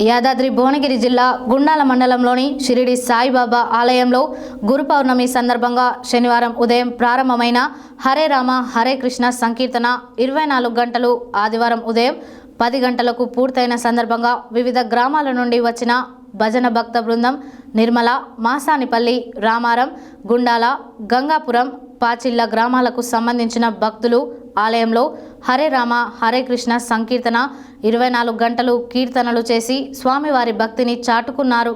యాదాద్రి భువనగిరి జిల్లా గుండాల మండలంలోని షిరిడి సాయిబాబా ఆలయంలో గురు పౌర్ణమి సందర్భంగా శనివారం ఉదయం ప్రారంభమైన హరే రామ హరే కృష్ణ సంకీర్తన ఇరవై నాలుగు గంటలు ఆదివారం ఉదయం పది గంటలకు పూర్తయిన సందర్భంగా వివిధ గ్రామాల నుండి వచ్చిన భజన భక్త బృందం నిర్మల మాసానిపల్లి రామారం గుండాల గంగాపురం పాచిల్ల గ్రామాలకు సంబంధించిన భక్తులు ఆలయంలో హరే రామ హరే కృష్ణ సంకీర్తన ఇరవై నాలుగు గంటలు కీర్తనలు చేసి స్వామివారి భక్తిని చాటుకున్నారు.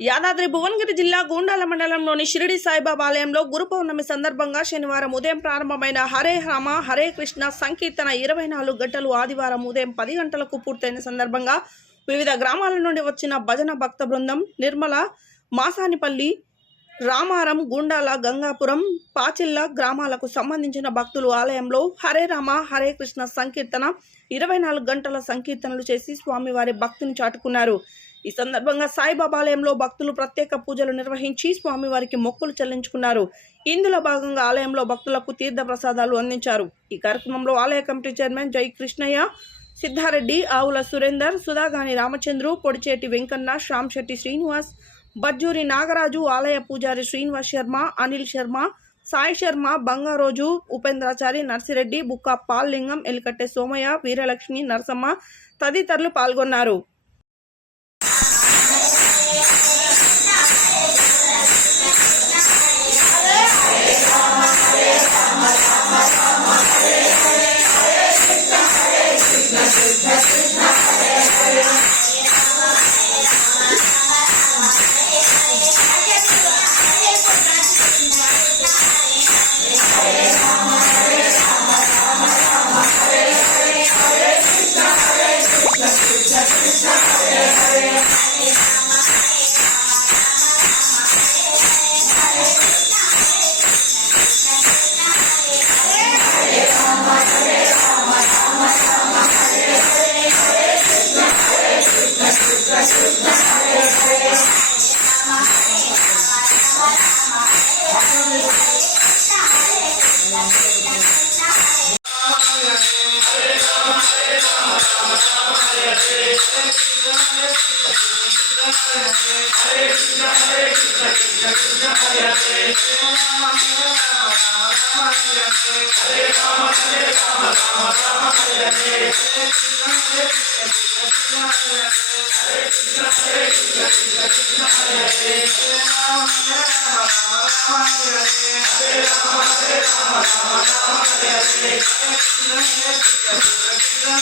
యాదాద్రి భువనగిరి జిల్లా గూండాల మండలంలోని షిరిడి సాయిబాబా ఆలయంలో గురు పౌర్ణమి సందర్భంగా శనివారం ఉదయం ప్రారంభమైన హరే రామ హరే కృష్ణ సంకీర్తన ఇరవై నాలుగు గంటలు ఆదివారం ఉదయం పది గంటలకు పూర్తయిన సందర్భంగా వివిధ గ్రామాల నుండి వచ్చిన భజన భక్త బృందం నిర్మల మాసానిపల్లి రామారం గుండాల గంగాపురం పాచిల్ల గ్రామాలకు సంబంధించిన భక్తులు ఆలయంలో హరే రామ హరే కృష్ణ సంకీర్తన ఇరవై నాలుగు గంటల సంకీర్తనలు చేసి స్వామివారి భక్తిని చాటుకున్నారు. ఈ సందర్భంగా సాయిబాబా ఆలయంలో భక్తులు ప్రత్యేక పూజలు నిర్వహించి స్వామివారికి మొక్కులు చెల్లించుకున్నారు. ఇందులో భాగంగా ఆలయంలో భక్తులకు తీర్థ ప్రసాదాలు అందించారు. ఈ కార్యక్రమంలో ఆలయ కమిటీ చైర్మన్ జై కృష్ణయ్య సిద్ధారెడ్డి ఆవుల సురేందర్ సుధాగాని రామచంద్రు పొడిచేటి వెంకన్న శ్యామ్శెట్టి శ్రీనివాస్ బజ్జూరి నాగరాజు ఆలయ పూజారి శ్రీనివాస్ శర్మ అనిల్ శర్మ సాయి శర్మ బంగారోజు ఉపేంద్రాచారి నర్సిరెడ్డి బుక్క పాల్లింగం ఎలికట్టె సోమయ్య వీరలక్ష్మి నరసమ్మ తదితరులు పాల్గొన్నారు. 私たちは。